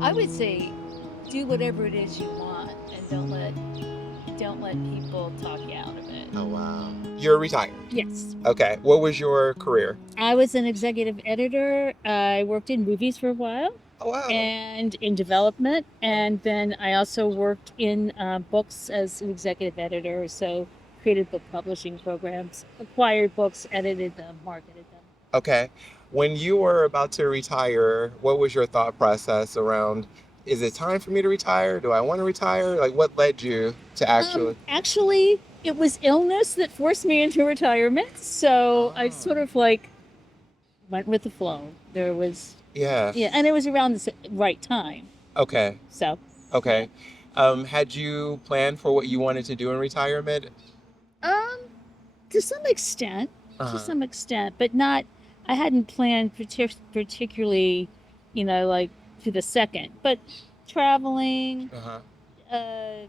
I would say do whatever it is you want and don't let people talk you out of it. Oh, wow. You're retired. Yes. Okay. What was your career? I was an executive editor. I worked in movies for a while Oh, wow. and in development. And then I also worked in books as an executive editor. So created book publishing programs, acquired books, edited them, marketed them. Okay. When you were about to retire, what was your thought process around, is it time for me to retire? Do I want to retire? Like, what led you to actually? Actually, it was illness that forced me into retirement. So I Oh, sort of like went with the flow. There was, yeah. yeah, and it was around the right time. Okay. So, yeah. Okay. Had you planned for what you wanted to do in retirement? Um, to some extent, Uh-huh. but not. I hadn't planned particularly, like to the second. But traveling. Uh-huh. Uh,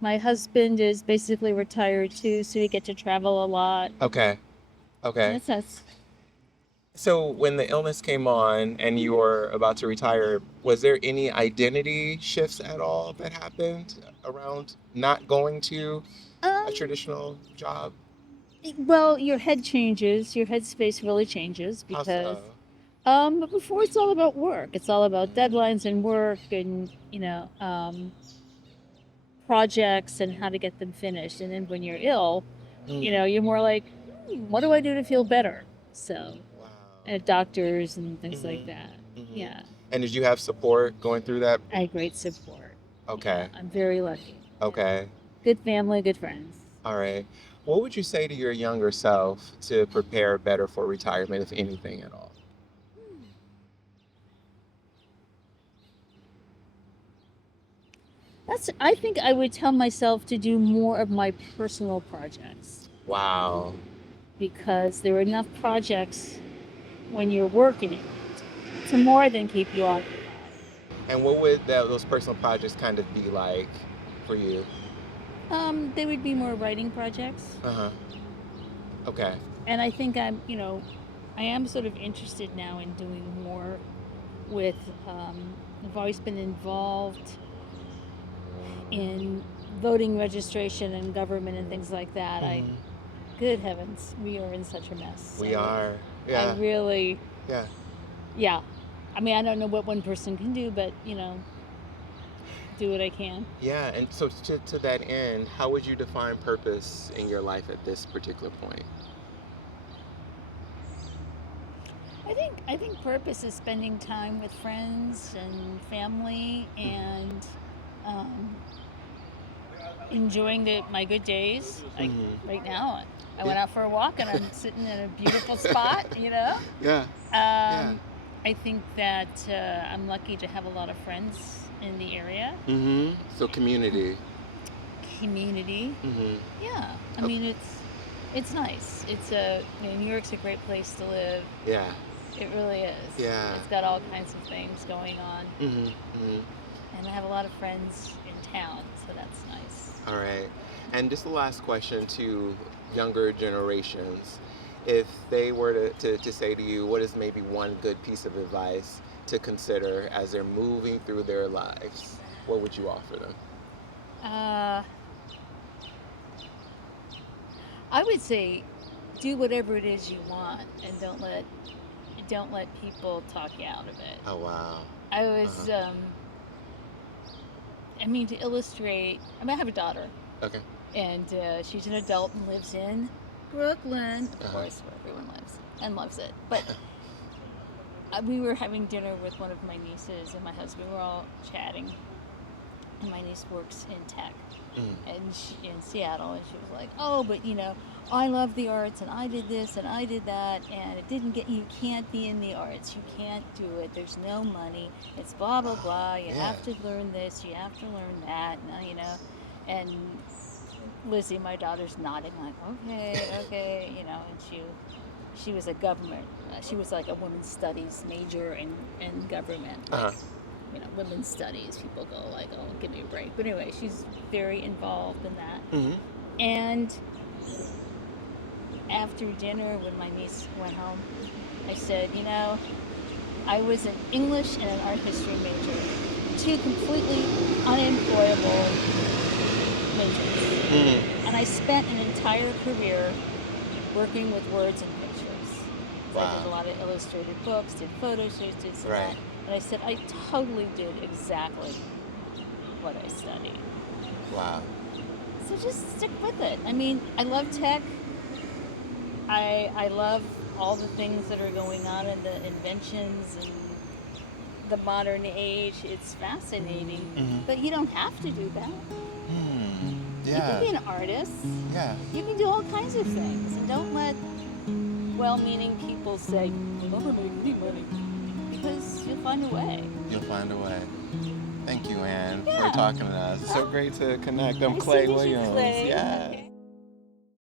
my husband is basically retired too, so we get to travel a lot. Okay. Okay. That's So when the illness came on and you were about to retire, was there any identity shifts at all that happened around not going to a um. traditional job? Well, your head changes. Your headspace really changes How because, so? but before it's all about work. It's all about Mm, deadlines and work and projects and how to get them finished. And then when you're ill, mm, you're more like, what do I do to feel better? So, wow. and doctors and things like Hmm. that. Hmm. Yeah, And did you have support going through that? I had great support. Yeah, Okay. I'm very lucky. Yeah, Okay. good family, good friends. All right. What would you say to your younger self to prepare better for retirement, if anything at all? That's. I think I would tell myself to do more of my personal projects Wow. because there are enough projects when you're working it to more than keep you occupied. And what would those personal projects kind of be like for you? They would be more writing projects, Uh-huh. Okay. and I think I am sort of interested now in doing more with. I've always been involved in voting registration and government and things like that. Hmm. Good heavens, we are in such a mess. We are. I Yeah. really, Yeah. yeah. I mean, I don't know what one person can do, but do what I can. Yeah. And so to that end, how would you define purpose in your life at this particular point? I think purpose is spending time with friends and family and um, enjoying my good days. Like Hmm. right now, I Yeah. went out for a walk and I'm sitting in a beautiful spot. Yeah. Yeah. Um, I think that I'm lucky to have a lot of friends in the area. Hmm. So community. Community, Hmm. yeah. I Okay. mean, it's nice. New York's a great place to live. Yeah. It really is. Yeah. It's got all kinds of things going on, Hmm. Hmm. and I have a lot of friends in town, so that's nice. All right. And just the last question to younger generations. If they were to say to you, what is maybe one good piece of advice to consider as they're moving through their lives, what would you offer them? Uh, I would say do whatever it is you want, and don't let people talk you out of it. Oh, wow. I Uh-huh. was, I mean, to illustrate. I mean, I have a daughter, Okay. and she's an adult and lives in Brooklyn, of Uh-huh. course, where everyone lives and loves it. But we were having dinner with one of my nieces and my husband. We were all chatting, and my niece works in tech, Mm. and in Seattle, and she was like, "Oh, but I love the arts, and I did this, and I did that, and it didn't get. You can't be in the arts. You can't do it. There's no money. It's blah blah blah. You Yeah. have to learn this. You have to learn that. And Lizzie, my daughter's nodding like, okay, okay, and she was a government. She was like a women's studies major in government, like Uh-huh. women's studies. People go like, oh, give me a break. But anyway, she's very involved in that. Hmm. And after dinner, when my niece went home, I said, I was an English and an art history major, two completely unemployable majors. Mm. And I spent an entire career working with words and pictures. So I did a Wow. lot of illustrated books, did photo shoots, did some Right. that. And I said, I totally did exactly what I studied. Wow. So just stick with it. I mean, I love tech. I love all the things that are going on in the inventions and the modern age. It's fascinating. Mhm. But you don't have to do that. You can Yeah. be an artist. Yeah. You can do all kinds of things. And don't let well-meaning people say, "You'll never make any money." Because you'll find a way. You'll find a way. Thank you, Anne, for Yeah. talking to us. It's so Oh, great to connect. I'm nice to Clay meet you, Williams. Clay. Yeah. Okay.